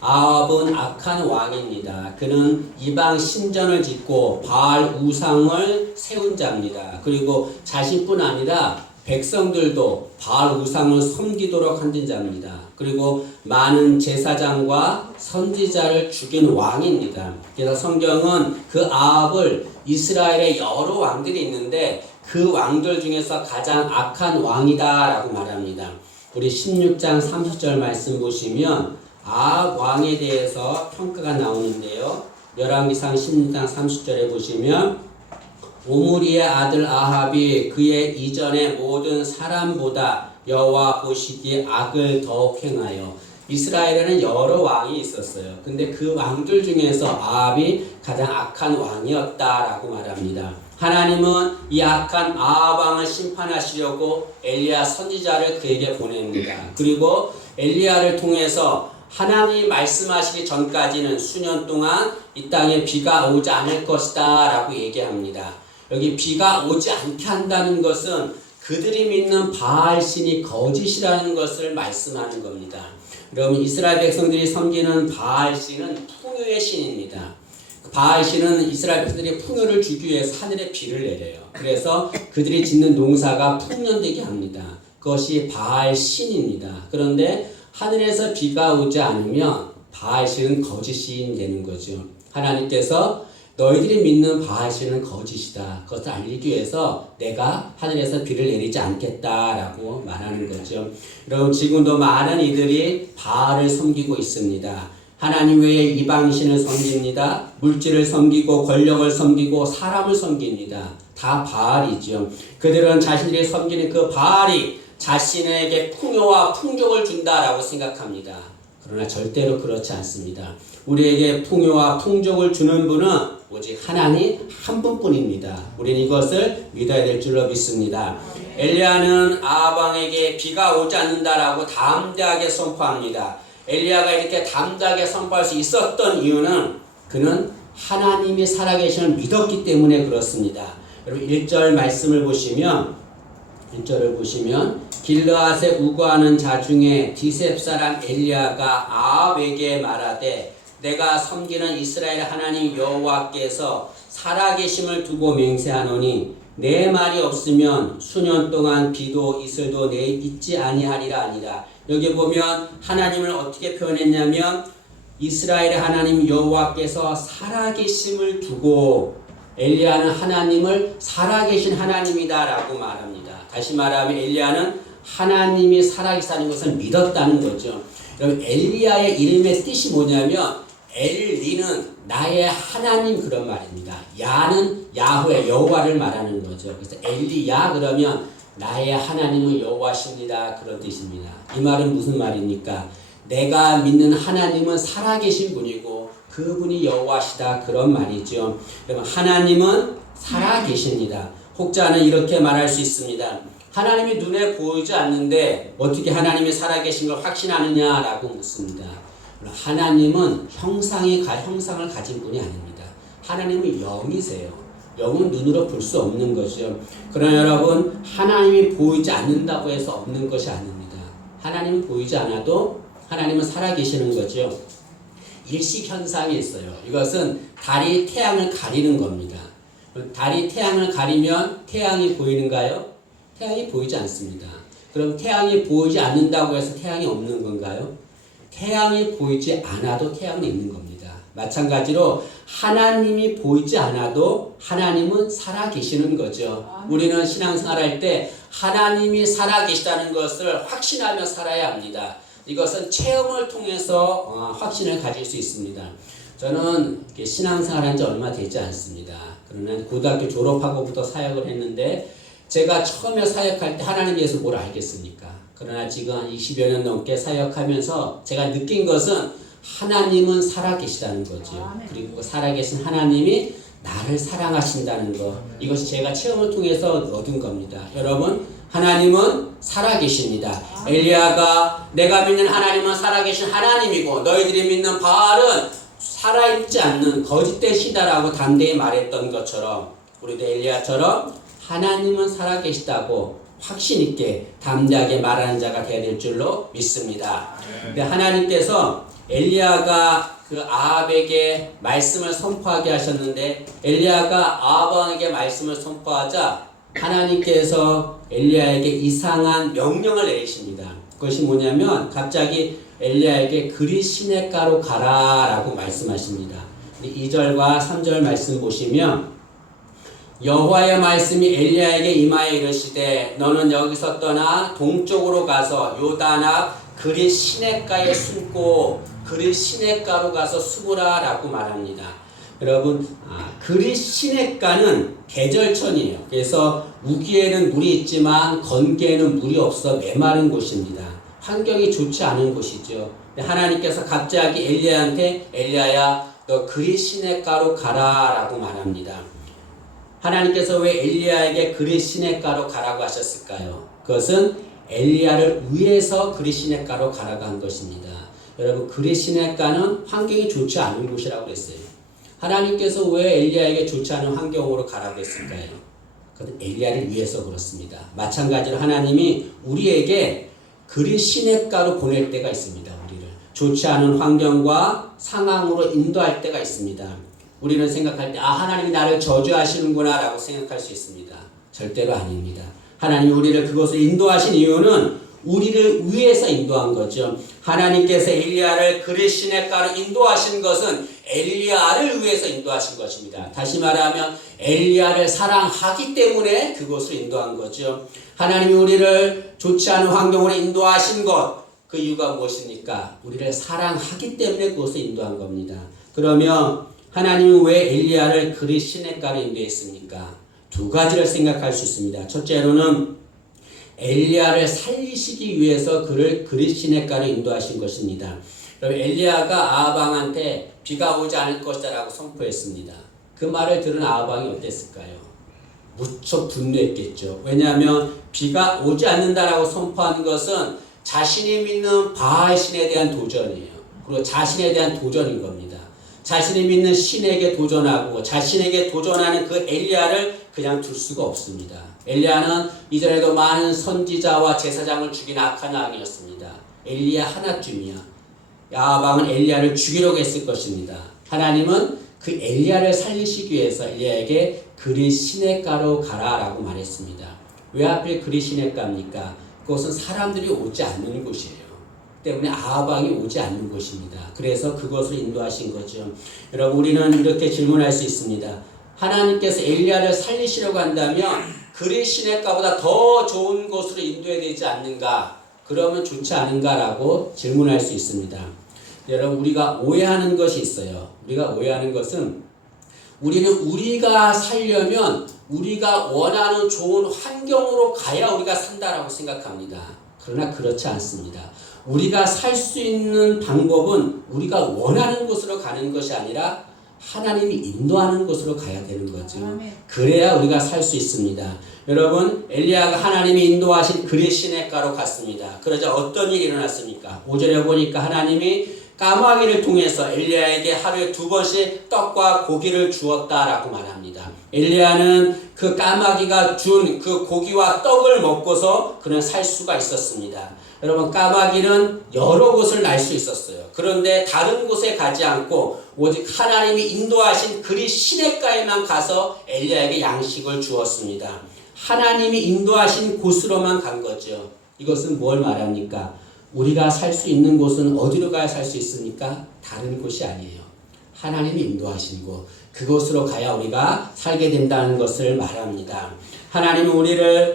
아합은 악한 왕입니다. 그는 이방 신전을 짓고 바알 우상을 세운 자입니다. 그리고 자신뿐 아니라 백성들도 바알 우상을 섬기도록 한든 자입니다. 그리고 많은 제사장과 선지자를 죽인 왕입니다. 그래서 성경은 그 아합을 이스라엘의 여러 왕들이 있는데 그 왕들 중에서 가장 악한 왕이다라고 말합니다. 우리 16장 30절 말씀 보시면 아합 왕에 대해서 평가가 나오는데요. 열왕기상 16장 30절에 보시면 오므리의 아들 아합이 그의 이전의 모든 사람보다 여호와 보시기에 악을 더욱 행하여. 이스라엘에는 여러 왕이 있었어요. 근데 그 왕들 중에서 아합이 가장 악한 왕이었다라고 말합니다. 하나님은 이 악한 아합 왕을 심판하시려고 엘리야 선지자를 그에게 보냅니다. 그리고 엘리야를 통해서 하나님이 말씀하시기 전까지는 수년 동안 이 땅에 비가 오지 않을 것이다 라고 얘기합니다. 여기 비가 오지 않게 한다는 것은 그들이 믿는 바알신이 거짓이라는 것을 말씀하는 겁니다. 여러분, 이스라엘 백성들이 섬기는 바알신은 풍요의 신입니다. 바알신은 이스라엘 백성들이 풍요를 주기 위해서 하늘에 비를 내려요. 그래서 그들이 짓는 농사가 풍년되게 합니다. 그것이 바알신입니다. 그런데 하늘에서 비가 오지 않으면 바알신은 거짓이 되는 거죠. 하나님께서 너희들이 믿는 바알신은 거짓이다. 그것을 알리기 위해서 내가 하늘에서 비를 내리지 않겠다라고 말하는 거죠. 여러분, 지금도 많은 이들이 바알을 섬기고 있습니다. 하나님 외에 이방신을 섬깁니다. 물질을 섬기고 권력을 섬기고 사람을 섬깁니다. 다 바알이죠. 그들은 자신들이 섬기는 그 바알이 자신에게 풍요와 풍족을 준다라고 생각합니다. 그러나 절대로 그렇지 않습니다. 우리에게 풍요와 풍족을 주는 분은 오직 하나님 한 분뿐입니다. 우리는 이것을 믿어야 될 줄로 믿습니다. 엘리야는 아합 왕에게 비가 오지 않는다라고 담대하게 선포합니다. 엘리야가 이렇게 담대하게 선포할 수 있었던 이유는 그는 하나님이 살아계심을 믿었기 때문에 그렇습니다. 여러분 1절 말씀을 보시면 1절을 보시면 길르앗에 우거하는 자 중에 디셉 사람 엘리야가 아합에게 말하되 내가 섬기는 이스라엘 하나님 여호와께서 살아계심을 두고 맹세하노니 내 말이 없으면 수년 동안 비도 이슬도 내 있지 아니하리라 아니라. 여기 보면 하나님을 어떻게 표현했냐면 이스라엘의 하나님 여호와께서 살아계심을 두고 엘리야는 하나님을 살아계신 하나님이다라고 말합니다. 다시 말하면 엘리야는 하나님이 살아계시다는 것을 믿었다는 거죠. 여러분, 엘리야의 이름의 뜻이 뭐냐면 엘리는 나의 하나님 그런 말입니다. 야는 야훼 여호와를 말하는 거죠. 그래서 엘리야 그러면 나의 하나님은 여호와십니다 그런 뜻입니다. 이 말은 무슨 말입니까? 내가 믿는 하나님은 살아계신 분이고 그분이 여호와시다 그런 말이죠. 여러분, 하나님은 살아계십니다. 혹자는 이렇게 말할 수 있습니다. 하나님이 눈에 보이지 않는데 어떻게 하나님이 살아계신 걸 확신하느냐라고 묻습니다. 하나님은 형상을 가진 분이 아닙니다. 하나님은 영이세요. 영은 눈으로 볼 수 없는 것이죠. 그러나 여러분, 하나님이 보이지 않는다고 해서 없는 것이 아닙니다. 하나님은 보이지 않아도 하나님은 살아계시는 거죠. 일식 현상이 있어요. 이것은 달이 태양을 가리는 겁니다. 달이 태양을 가리면 태양이 보이는가요? 태양이 보이지 않습니다. 그럼 태양이 보이지 않는다고 해서 태양이 없는 건가요? 태양이 보이지 않아도 태양은 있는 겁니다. 마찬가지로 하나님이 보이지 않아도 하나님은 살아계시는 거죠. 우리는 신앙생활할 때 하나님이 살아계시다는 것을 확신하며 살아야 합니다. 이것은 체험을 통해서 확신을 가질 수 있습니다. 저는 신앙생활한 지 얼마 되지 않습니다. 그러나 고등학교 졸업하고부터 사역을 했는데 제가 처음에 사역할 때 하나님에 대해서 뭘 알겠습니까? 그러나 지금 한 20여 년 넘게 사역하면서 제가 느낀 것은 하나님은 살아계시다는 거죠. 그리고 살아계신 하나님이 나를 사랑하신다는 것. 이것이 제가 체험을 통해서 얻은 겁니다. 여러분, 하나님은 살아계십니다. 엘리야가 내가 믿는 하나님은 살아계신 하나님이고 너희들이 믿는 바알은 살아있지 않는 거짓된 시다라고 담대히 말했던 것처럼 우리도 엘리야처럼 하나님은 살아계시다고 확신 있게 담대하게 말하는 자가 되어야 될 줄로 믿습니다. 근데 하나님께서 엘리야가 그 아합에게 말씀을 선포하게 하셨는데 엘리야가 아합 왕에게 말씀을 선포하자 하나님께서 엘리야에게 이상한 명령을 내리십니다. 그것이 뭐냐면 갑자기 엘리야에게 그리 시냇가로 가라라고 말씀하십니다. 2절과 3절 말씀 보시면 여호와의 말씀이 엘리야에게 임하여 이르시되 너는 여기서 떠나 동쪽으로 가서 요단 앞 그리 시냇가에 숨고 그리 시냇가로 가서 숨으라라고 말합니다. 여러분, 그리 시냇가는 계절천이에요. 그래서 우기에는 물이 있지만 건기에는 물이 없어 메마른 곳입니다. 환경이 좋지 않은 곳이죠. 하나님께서 갑자기 엘리야한테 엘리야야 너 그리 시냇가로 가라라고 말합니다. 하나님께서 왜 엘리야에게 그리 시냇가로 가라고 하셨을까요? 그것은 엘리야를 위해서 그리 시냇가로 가라고 한 것입니다. 여러분, 그리 시냇가는 환경이 좋지 않은 곳이라고 했어요. 하나님께서 왜 엘리야에게 좋지 않은 환경으로 가라고 했을까요? 그것은 엘리야를 위해서 그렇습니다. 마찬가지로 하나님이 우리에게 그리 시냇가로 보낼 때가 있습니다. 우리를 좋지 않은 환경과 상황으로 인도할 때가 있습니다. 우리는 생각할 때 하나님이 나를 저주하시는구나 라고 생각할 수 있습니다. 절대로 아닙니다. 하나님이 우리를 그곳으로 인도하신 이유는 우리를 위해서 인도한 거죠. 하나님께서 엘리야를 그리 시냇가로 인도하신 것은 엘리야를 위해서 인도하신 것입니다. 다시 말하면 엘리야를 사랑하기 때문에 그곳으로 인도한 거죠. 하나님이 우리를 좋지 않은 환경으로 인도하신 것, 그 이유가 무엇입니까? 우리를 사랑하기 때문에 그곳으로 인도한 겁니다. 그러면 하나님은 왜 엘리야를 그리 시냇가로 인도했습니까? 두 가지를 생각할 수 있습니다. 첫째로는 엘리야를 살리시기 위해서 그를 그리 시냇가로 인도하신 것입니다. 그럼 엘리야가 아합 왕한테 비가 오지 않을 것이다 라고 선포했습니다. 그 말을 들은 아합 왕이 어땠을까요? 무척 분노했겠죠. 왜냐하면 비가 오지 않는다라고 선포하는 것은 자신이 믿는 바알 신에 대한 도전이에요. 그리고 자신에 대한 도전인 겁니다. 자신이 믿는 신에게 도전하고 자신에게 도전하는 그 엘리야를 그냥 둘 수가 없습니다. 엘리야는 이전에도 많은 선지자와 제사장을 죽인 악한 왕이었습니다. 엘리야 하나쯤이야. 아합 왕은 엘리야를 죽이려고 했을 것입니다. 하나님은 그 엘리야를 살리시기 위해서 엘리야에게 그리 시냇가로 가라라고 말했습니다. 왜 하필 그리 시냇가입니까? 그것은 사람들이 오지 않는 곳이에요. 때문에 아합 왕이 오지 않는 곳입니다. 그래서 그것을 인도하신 거죠. 여러분, 우리는 이렇게 질문할 수 있습니다. 하나님께서 엘리야를 살리시려고 한다면 그리 시냇가보다 더 좋은 곳으로 인도해야 되지 않는가? 그러면 좋지 않은가라고 질문할 수 있습니다. 여러분, 우리가 오해하는 것이 있어요. 우리가 오해하는 것은 우리는 우리가 살려면 우리가 원하는 좋은 환경으로 가야 우리가 산다라고 생각합니다. 그러나 그렇지 않습니다. 우리가 살 수 있는 방법은 우리가 원하는 곳으로 가는 것이 아니라 하나님이 인도하는 곳으로 가야 되는 거죠. 그래야 우리가 살 수 있습니다. 여러분, 엘리야가 하나님이 인도하신 그리 시냇가로 갔습니다. 그러자 어떤 일이 일어났습니까? 5절에 보니까 하나님이 까마귀를 통해서 엘리야에게 하루에 2번씩 떡과 고기를 주었다라고 말합니다. 엘리야는 그 까마귀가 준 그 고기와 떡을 먹고서 그는 살 수가 있었습니다. 여러분, 까마귀는 여러 곳을 날 수 있었어요. 그런데 다른 곳에 가지 않고 오직 하나님이 인도하신 그리 시냇가에만 가서 엘리야에게 양식을 주었습니다. 하나님이 인도하신 곳으로만 간 거죠. 이것은 뭘 말합니까? 우리가 살 수 있는 곳은 어디로 가야 살 수 있습니까? 다른 곳이 아니에요. 하나님이 인도하신 곳, 그곳으로 가야 우리가 살게 된다는 것을 말합니다. 하나님은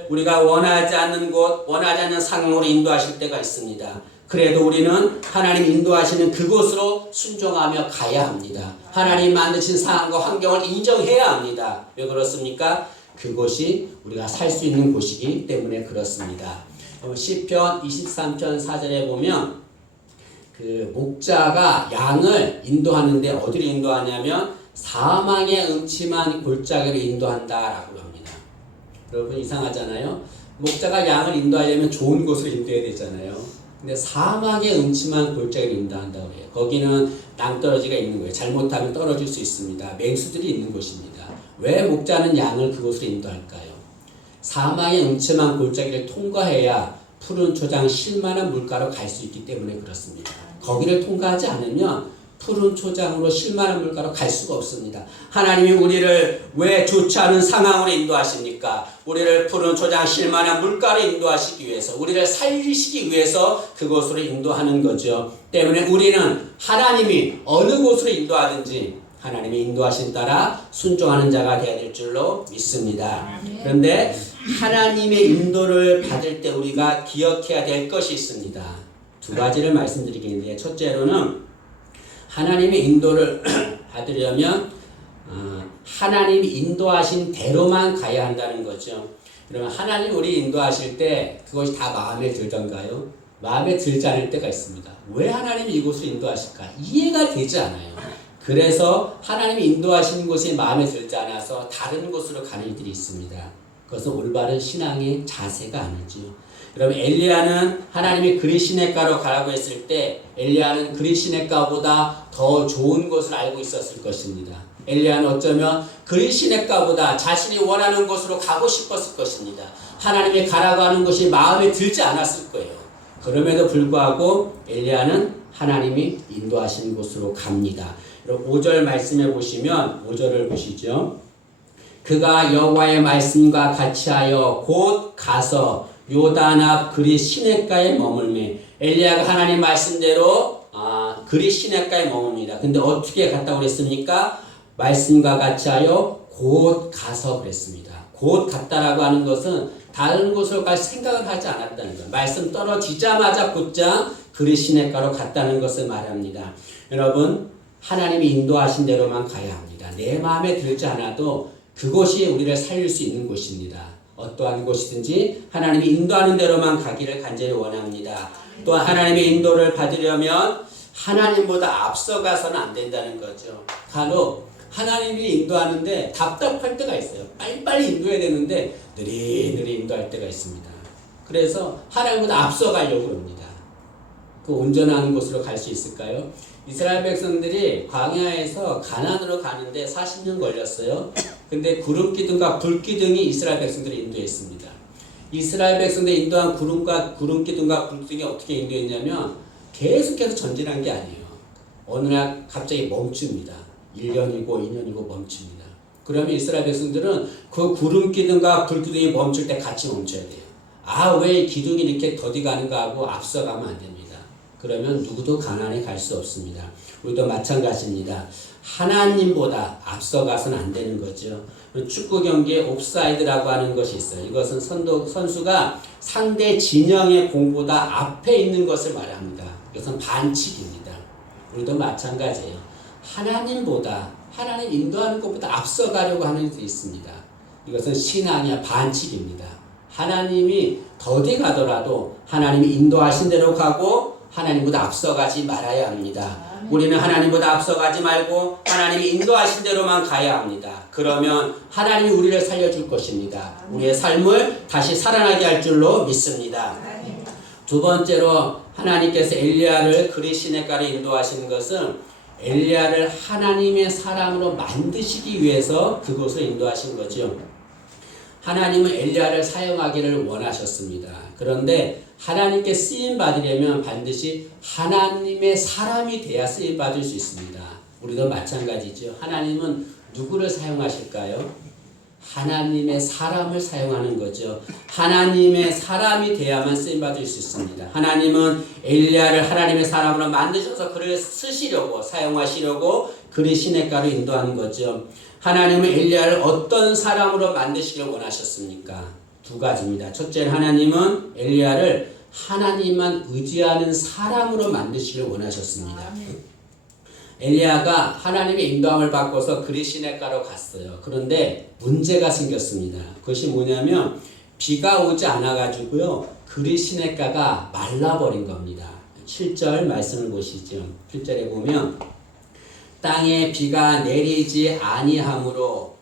우리가 원하지 않는 곳, 원하지 않는 상황으로 인도하실 때가 있습니다. 그래도 우리는 하나님 인도하시는 그곳으로 순종하며 가야 합니다. 하나님 만드신 상황과 환경을 인정해야 합니다. 왜 그렇습니까? 그곳이 우리가 살 수 있는 곳이기 때문에 그렇습니다. 시편 23편 4절에 보면 그 목자가 양을 인도하는데 어디로 인도하냐면 사망의 음침한 골짜기로 인도한다라고 합니다. 여러분, 이상하잖아요. 목자가 양을 인도하려면 좋은 곳으로 인도해야 되잖아요. 근데 사막의 음침한 골짜기로 인도한다고 해요. 거기는 낭떠러지가 있는 거예요. 잘못하면 떨어질 수 있습니다. 맹수들이 있는 곳입니다. 왜 목자는 양을 그곳으로 인도할까요? 사막의 음침한 골짜기를 통과해야 푸른 초장 쉴만한 물가로 갈 수 있기 때문에 그렇습니다. 거기를 통과하지 않으면 푸른 초장으로 실만한 물가로 갈 수가 없습니다. 하나님이 우리를 왜 좋지 않은 상황으로 인도하십니까? 우리를 푸른 초장 실만한 물가로 인도하시기 위해서, 우리를 살리시기 위해서 그곳으로 인도하는 거죠. 때문에 우리는 하나님이 어느 곳으로 인도하든지 하나님의 인도하신 따라 순종하는 자가 되어야 될 줄로 믿습니다. 그런데 하나님의 인도를 받을 때 우리가 기억해야 될 것이 있습니다. 두 가지를 말씀드리겠는데, 첫째로는 하나님의 인도를 받으려면 하나님이 인도하신 대로만 가야 한다는 거죠. 그러면 하나님이 우리 인도하실 때 그것이 다 마음에 들던가요? 마음에 들지 않을 때가 있습니다. 왜 하나님이 이곳을 인도하실까? 이해가 되지 않아요. 그래서 하나님이 인도하시는 곳이 마음에 들지 않아서 다른 곳으로 가는 이들이 있습니다. 그것은 올바른 신앙의 자세가 아니지요. 여러분, 엘리야는 하나님이 그리시네가로 가라고 했을 때 엘리야는 그리시네가보다 더 좋은 곳을 알고 있었을 것입니다. 엘리야는 어쩌면 그리시네가보다 자신이 원하는 곳으로 가고 싶었을 것입니다. 하나님이 가라고 하는 곳이 마음에 들지 않았을 거예요. 그럼에도 불구하고 엘리야는 하나님이 인도하신 곳으로 갑니다. 5절 말씀해 보시면 5절을 보시죠. 그가 여호와의 말씀과 같이 하여 곧 가서 요단 앞 그리 시냇가에 머물매. 엘리야가 하나님 말씀대로 그리 시냇가에 머뭅니다. 근데 어떻게 갔다고 그랬습니까? 말씀과 같이 하여 곧 가서 그랬습니다. 곧 갔다라고 하는 것은 다른 곳으로 갈 생각을 하지 않았다는 것. 말씀 떨어지자마자 곧장 그리 시냇가로 갔다는 것을 말합니다. 여러분, 하나님이 인도하신 대로만 가야 합니다. 내 마음에 들지 않아도 그곳이 우리를 살릴 수 있는 곳입니다. 어떠한 곳이든지 하나님이 인도하는 대로만 가기를 간절히 원합니다. 또한 하나님의 인도를 받으려면 하나님보다 앞서가서는 안 된다는 거죠. 간혹 하나님이 인도하는데 답답할 때가 있어요. 빨리빨리 인도해야 되는데 느리느리 인도할 때가 있습니다. 그래서 하나님보다 앞서가려고 합니다. 그 온전한 곳으로 갈 수 있을까요? 이스라엘 백성들이 광야에서 가나안으로 가는데 40년 걸렸어요. 근데 구름기둥과 불기둥이 이스라엘 백성들을 인도했습니다. 이스라엘 백성들이 인도한 구름기둥과 불기둥이 어떻게 인도했냐면 계속해서 전진한 게 아니에요. 어느 날 갑자기 멈춥니다. 1년이고 2년이고 멈춥니다. 그러면 이스라엘 백성들은 그 구름기둥과 불기둥이 멈출 때 같이 멈춰야 돼요. 왜 기둥이 이렇게 더디 가는가 하고 앞서가면 안 됩니다. 그러면 누구도 가나안에 갈 수 없습니다. 우리도 마찬가지입니다. 하나님보다 앞서가서는 안 되는 거죠. 축구 경기에 옵사이드라고 하는 것이 있어요. 이것은 선수가 상대 진영의 공보다 앞에 있는 것을 말합니다. 이것은 반칙입니다. 우리도 마찬가지예요. 하나님 인도하는 것보다 앞서가려고 하는 게 있습니다. 이것은 신앙이야 반칙입니다. 하나님이 더디 가더라도 하나님이 인도하신 대로 가고 하나님보다 앞서가지 말아야 합니다. 우리는 하나님보다 앞서가지 말고 하나님이 인도하신 대로만 가야 합니다. 그러면 하나님이 우리를 살려줄 것입니다. 우리의 삶을 다시 살아나게 할 줄로 믿습니다. 두 번째로 하나님께서 엘리야를 그리 시냇가로 인도하시는 것은 엘리야를 하나님의 사람으로 만드시기 위해서 그곳을 인도하신 거죠. 하나님은 엘리야를 사용하기를 원하셨습니다. 그런데 하나님께 쓰임 받으려면 반드시 하나님의 사람이 돼야 쓰임 받을 수 있습니다. 우리도 마찬가지죠. 하나님은 누구를 사용하실까요? 하나님의 사람을 사용하는 거죠. 하나님의 사람이 돼야만 쓰임 받을 수 있습니다. 하나님은 엘리야를 하나님의 사람으로 만드셔서 그를 쓰시려고 사용하시려고 그리 시냇가로 인도하는 거죠. 하나님은 엘리야를 어떤 사람으로 만드시길 원하셨습니까? 두 가지입니다. 첫째는 하나님은 엘리야를 하나님만 의지하는 사람으로 만드시길 원하셨습니다. 엘리야가 하나님의 인도함을 받고서 그리 시냇가로 갔어요. 그런데 문제가 생겼습니다. 그것이 뭐냐면 비가 오지 않아가지고요. 그리 시냇가가 말라버린 겁니다. 7절 말씀을 보시죠. 7절에 보면 땅에 비가 내리지 아니하므로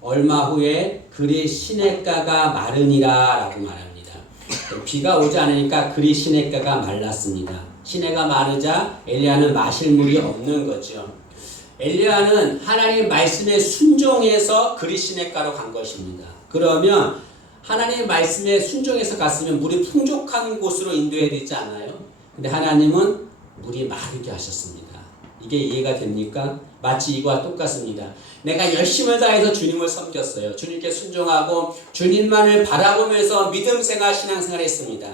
얼마 후에 그리 시냇가가 마르니라 라고 말합니다. 비가 오지 않으니까 그리 시냇가가 말랐습니다. 시내가 마르자 엘리야는 마실 물이 없는 거죠. 엘리야는 하나님의 말씀에 순종해서 그리 시냇가로 간 것입니다. 그러면 하나님의 말씀에 순종해서 갔으면 물이 풍족한 곳으로 인도해야 되지 않아요? 근데 하나님은 물이 마르게 하셨습니다. 이게 이해가 됩니까? 마치 이거와 똑같습니다. 내가 열심을 다해서 주님을 섬겼어요. 주님께 순종하고 주님만을 바라보면서 믿음 생활, 신앙생활을 했습니다.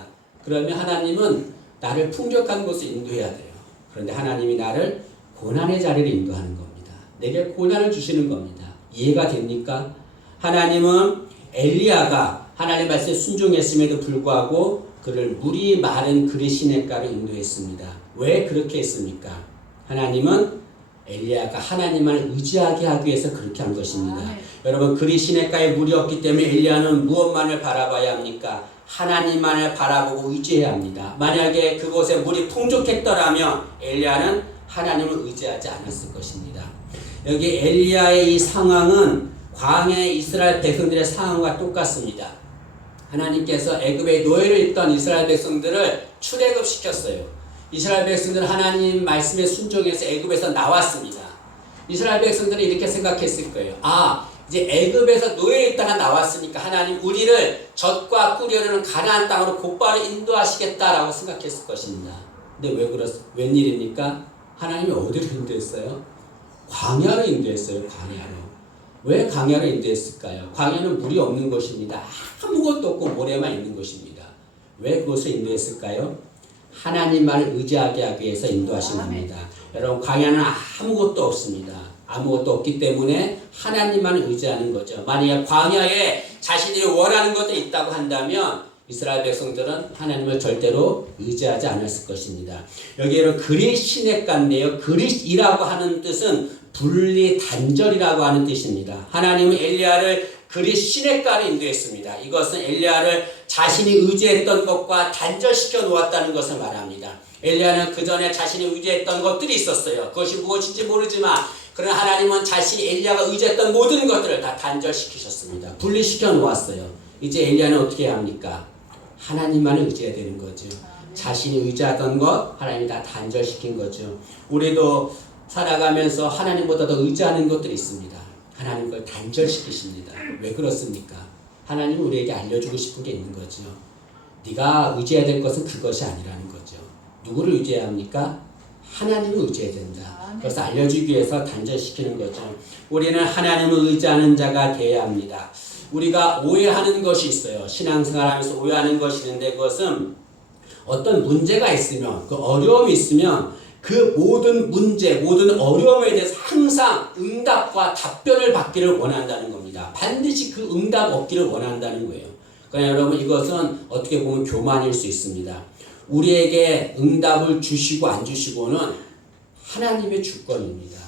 그러면 하나님은 나를 풍족한 곳에 인도해야 돼요. 그런데 하나님이 나를 고난의 자리를 인도하는 겁니다. 내게 고난을 주시는 겁니다. 이해가 됩니까? 하나님은 엘리야가 하나님의 말씀에 순종했음에도 불구하고 그를 물이 마른 그리 시냇가로 인도했습니다. 왜 그렇게 했습니까? 하나님은 엘리야가 하나님만을 의지하게 하기 위해서 그렇게 한 것입니다. 여러분, 그리 시냇가에 물이 없기 때문에 엘리야는 무엇만을 바라봐야 합니까? 하나님만을 바라보고 의지해야 합니다. 만약에 그곳에 물이 풍족했더라면 엘리야는 하나님을 의지하지 않았을 것입니다. 여기 엘리야의 이 상황은 광야에 이스라엘 백성들의 상황과 똑같습니다. 하나님께서 애굽에 노예로 있던 이스라엘 백성들을 출애굽시켰어요. 이스라엘 백성들은 하나님 말씀에 순종해서 애굽에서 나왔습니다. 이스라엘 백성들은 이렇게 생각했을 거예요. 이제 애굽에서 노예에 있다가 나왔으니까 하나님 우리를 젖과 꿀이 흐르는 가나안 땅으로 곧바로 인도하시겠다라고 생각했을 것입니다. 근데 웬일입니까? 하나님이 어디로 인도했어요? 광야로 인도했어요. 광야로. 왜 광야로 인도했을까요? 광야는 물이 없는 곳입니다. 아무것도 없고 모래만 있는 곳입니다. 왜 그곳을 인도했을까요? 하나님만을 의지하게 하기 위해서 인도하신 겁니다. 여러분, 광야는 아무것도 없습니다. 아무것도 없기 때문에 하나님만을 의지하는 거죠. 만약에 광야에 자신이 원하는 것도 있다고 한다면 이스라엘 백성들은 하나님을 절대로 의지하지 않았을 것입니다. 여기에는 그릿 시냇가인데요. 그릿이라고 하는 뜻은 분리 단절이라고 하는 뜻입니다. 하나님은 엘리야를 그릿 시냇가로 인도했습니다. 이것은 엘리야를 자신이 의지했던 것과 단절시켜 놓았다는 것을 말합니다. 엘리야는 그 전에 자신이 의지했던 것들이 있었어요. 그것이 무엇인지 모르지만 그러나 하나님은 자신이 엘리야가 의지했던 모든 것들을 다 단절시키셨습니다. 분리시켜 놓았어요. 이제 엘리야는 어떻게 해야 합니까? 하나님만을 의지해야 되는 거죠. 자신이 의지하던 것 하나님이 다 단절시킨 거죠. 우리도 살아가면서 하나님보다 더 의지하는 것들이 있습니다. 하나님 걸 단절시키십니다. 왜 그렇습니까? 하나님은 우리에게 알려주고 싶은 게 있는 거죠. 네가 의지해야 될 것은 그것이 아니라는 거죠. 누구를 의지해야 합니까? 하나님을 의지해야 된다. 그래서 알려주기 위해서 단절시키는 거죠. 우리는 하나님을 의지하는 자가 되어야 합니다. 우리가 오해하는 것이 있어요. 신앙생활하면서 오해하는 것이 있는데 그것은 어떤 문제가 있으면 그 어려움이 있으면 그 모든 문제, 모든 어려움에 대해서 항상 응답과 답변을 받기를 원한다는 겁니다. 반드시 그 응답 얻기를 원한다는 거예요. 그러나 여러분 이것은 어떻게 보면 교만일 수 있습니다. 우리에게 응답을 주시고 안 주시고는 하나님의 주권입니다.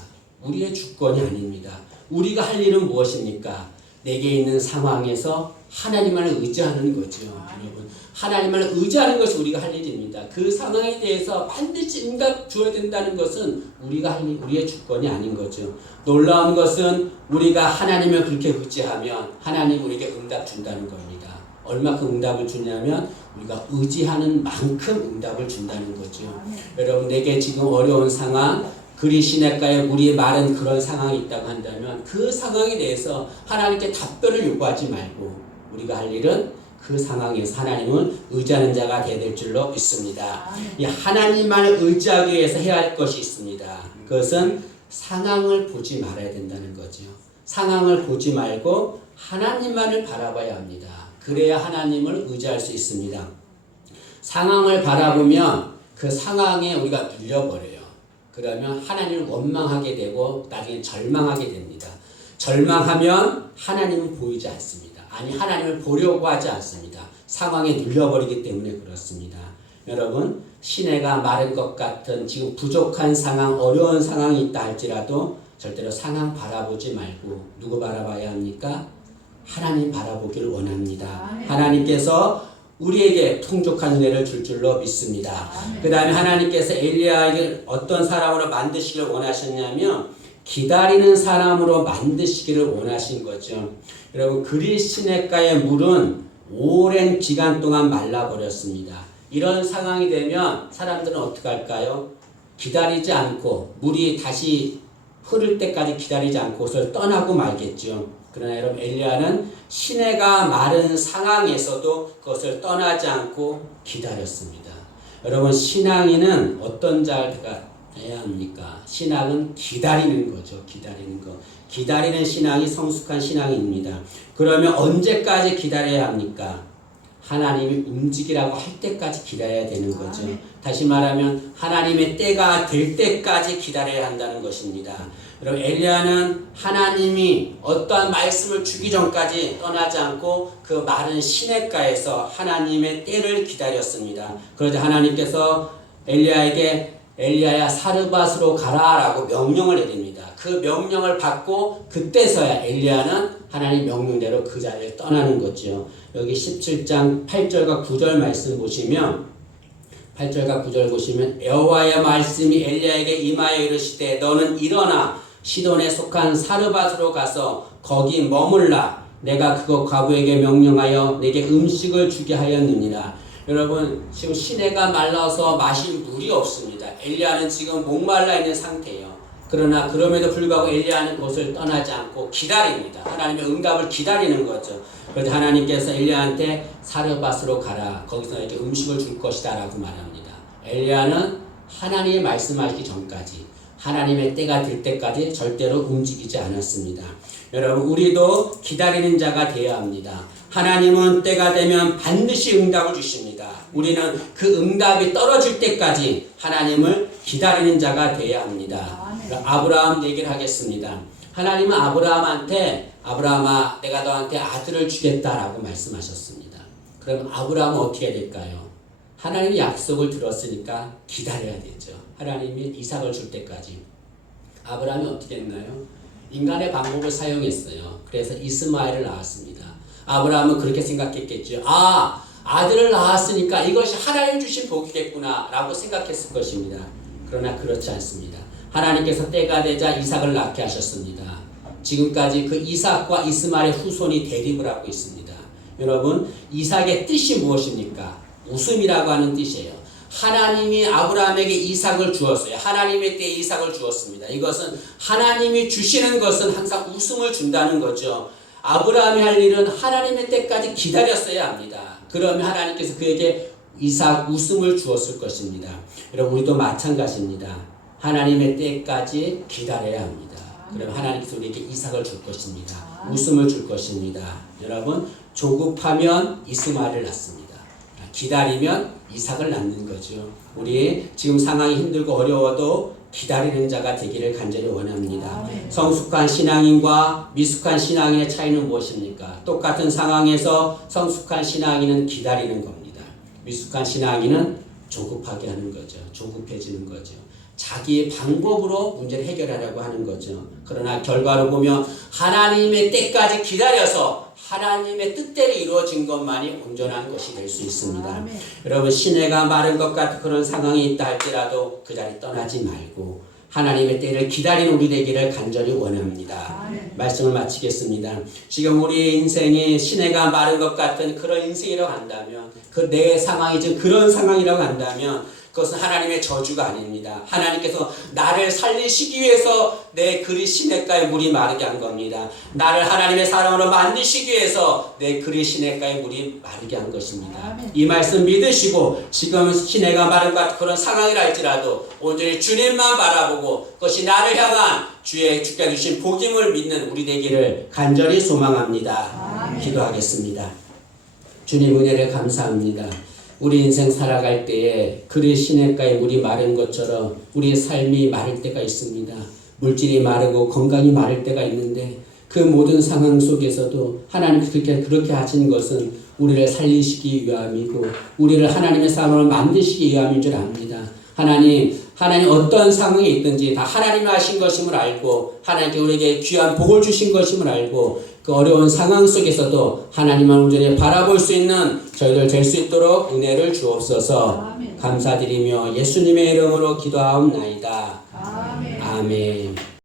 우리의 주권이 아닙니다. 우리가 할 일은 무엇입니까? 내게 있는 상황에서 하나님만을 의지하는 거죠. 여러분, 하나님만을 의지하는 것이 우리가 할 일입니다. 그 상황에 대해서 반드시 응답 줘야 된다는 것은 우리가 할 일, 우리의 주권이 아닌 거죠. 놀라운 것은 우리가 하나님을 그렇게 의지하면 하나님 우리에게 응답 준다는 겁니다. 얼마큼 응답을 주냐면 우리가 의지하는 만큼 응답을 준다는 거죠. 여러분, 내게 지금 어려운 상황, 그리 시냇가에 물이 마른 그런 상황이 있다고 한다면 그 상황에 대해서 하나님께 답변을 요구하지 말고 우리가 할 일은 그 상황에서 하나님을 의지하는 자가 되어야 될 줄로 믿습니다. 이 하나님만을 의지하기 위해서 해야 할 것이 있습니다. 그것은 상황을 보지 말아야 된다는 거죠. 상황을 보지 말고 하나님만을 바라봐야 합니다. 그래야 하나님을 의지할 수 있습니다. 상황을 바라보면 그 상황에 우리가 눌려버려요. 그러면 하나님을 원망하게 되고 나중에 절망하게 됩니다. 절망하면 하나님은 보이지 않습니다. 아니, 하나님을 보려고 하지 않습니다. 상황에 눌려버리기 때문에 그렇습니다. 여러분, 시내가 마른 것 같은 지금 부족한 상황, 어려운 상황이 있다 할지라도 절대로 상황 바라보지 말고 누구 바라봐야 합니까? 하나님 바라보기를 원합니다. 하나님께서 우리에게 풍족한 은혜를 줄 줄로 믿습니다. 그 다음에 하나님께서 엘리야에게 어떤 사람으로 만드시기를 원하셨냐면 기다리는 사람으로 만드시기를 원하신 거죠. 여러분, 그릿 시냇가의 물은 오랜 기간 동안 말라버렸습니다. 이런 상황이 되면 사람들은 어떻게 할까요? 기다리지 않고 물이 다시 흐를 때까지 기다리지 않고 그것을 떠나고 말겠죠. 그러나 여러분, 엘리야는 시내가 마른 상황에서도 그것을 떠나지 않고 기다렸습니다. 여러분 신앙인은 어떤 자가 해야 합니까? 신앙은 기다리는 거죠. 기다리는 거. 기다리는 신앙이 성숙한 신앙입니다. 그러면 언제까지 기다려야 합니까? 하나님이 움직이라고 할 때까지 기다려야 되는 거죠. 다시 말하면 하나님의 때가 될 때까지 기다려야 한다는 것입니다. 여러분 엘리야는 하나님이 어떠한 말씀을 주기 전까지 떠나지 않고 그 마른 시냇가에서 하나님의 때를 기다렸습니다. 그러자 하나님께서 엘리야에게 엘리야야 사르밧으로 가라라고 명령을 내립니다. 그 명령을 받고 그때서야 엘리야는 하나님 명령대로 그 자리를 떠나는 거죠. 여기 17장 8절과 9절 말씀 보시면 8절과 9절 보시면 여호와의 말씀이 엘리야에게 임하여 이르시되 너는 일어나 시돈에 속한 사르밧으로 가서 거기 머물라 내가 그곳 과부에게 명령하여 내게 음식을 주게 하였느니라. 여러분 지금 시내가 말라서 마실 물이 없습니다. 엘리야는 지금 목말라 있는 상태예요. 그러나 그럼에도 불구하고 엘리야는 그것을 떠나지 않고 기다립니다. 하나님의 응답을 기다리는 거죠. 그래서 하나님께서 엘리야한테 사르밧으로 가라. 거기서 이렇게 음식을 줄 것이다 라고 말합니다. 엘리야는 하나님이 말씀하시기 전까지 하나님의 때가 될 때까지 절대로 움직이지 않았습니다. 여러분 우리도 기다리는 자가 되어야 합니다. 하나님은 때가 되면 반드시 응답을 주십니다. 우리는 그 응답이 떨어질 때까지 하나님을 기다리는 자가 되어야 합니다. 아브라함 얘기를 하겠습니다. 하나님은 아브라함한테 아브라함아 내가 너한테 아들을 주겠다라고 말씀하셨습니다. 그럼 아브라함은 어떻게 될까요? 하나님이 약속을 들었으니까 기다려야 되죠. 하나님이 이삭을 줄 때까지. 아브라함이 어떻게 했나요? 인간의 방법을 사용했어요. 그래서 이스마엘을 낳았습니다. 아브라함은 그렇게 생각했겠죠. 아들을 낳았으니까 이것이 하나님 주신 복이겠구나 라고 생각했을 것입니다. 그러나 그렇지 않습니다. 하나님께서 때가 되자 이삭을 낳게 하셨습니다. 지금까지 그 이삭과 이스마엘의 후손이 대립을 하고 있습니다. 여러분 이삭의 뜻이 무엇입니까? 웃음이라고 하는 뜻이에요. 하나님이 아브라함에게 이삭을 주었어요. 하나님의 때에 이삭을 주었습니다. 이것은 하나님이 주시는 것은 항상 웃음을 준다는 거죠. 아브라함이 할 일은 하나님의 때까지 기다렸어야 합니다. 그러면 하나님께서 그에게 이삭 웃음을 주었을 것입니다. 여러분 우리도 마찬가지입니다. 하나님의 때까지 기다려야 합니다. 그럼 하나님께서 우리에게 이삭을 줄 것입니다. 웃음을 줄 것입니다. 여러분 조급하면 이스마엘을 낳습니다. 기다리면 이삭을 낳는 거죠. 우리 지금 상황이 힘들고 어려워도 기다리는 자가 되기를 간절히 원합니다. 성숙한 신앙인과 미숙한 신앙인의 차이는 무엇입니까? 똑같은 상황에서 성숙한 신앙인은 기다리는 겁니다. 미숙한 신앙인은 조급하게 하는 거죠. 조급해지는 거죠. 자기 방법으로 문제를 해결하려고 하는 거죠. 그러나 결과로 보면 하나님의 때까지 기다려서 하나님의 뜻대로 이루어진 것만이 온전한 것이 될 수 있습니다. 여러분 시내가 마른 것 같은 그런 상황이 있다 할지라도 그 자리 떠나지 말고 하나님의 때를 기다리는 우리 되기를 간절히 원합니다. 말씀을 마치겠습니다. 지금 우리 인생이 시내가 마른 것 같은 그런 인생이라고 한다면 그 내 상황이 지금 그런 상황이라고 한다면 그것은 하나님의 저주가 아닙니다. 하나님께서 나를 살리시기 위해서 내 그리 시냇가에 물이 마르게 한 겁니다. 나를 하나님의 사랑으로 만드시기 위해서 내 그리 시냇가에 물이 마르게 한 것입니다. 이 말씀 믿으시고 지금 시내가 마른 것 같은 그런 상황이라 할지라도 온전히 주님만 바라보고 그것이 나를 향한 주께 주신 복임을 믿는 우리 되기를 간절히 소망합니다. 기도하겠습니다. 주님 은혜를 감사합니다. 우리 인생 살아갈 때에 그리 시냇가에 물이 마른 것처럼 우리의 삶이 마를 때가 있습니다. 물질이 마르고 건강이 마를 때가 있는데 그 모든 상황 속에서도 하나님께서 그렇게 하신 것은 우리를 살리시기 위함이고 우리를 하나님의 사람으로 만드시기 위함인 줄 압니다. 하나님 어떤 상황에 있든지 다 하나님이 하신 것임을 알고 하나님께 우리에게 귀한 복을 주신 것임을 알고 그 어려운 상황 속에서도 하나님만 온전히 바라볼 수 있는 저희들 될 수 있도록 은혜를 주옵소서. 감사드리며 예수님의 이름으로 기도하옵나이다. 아멘.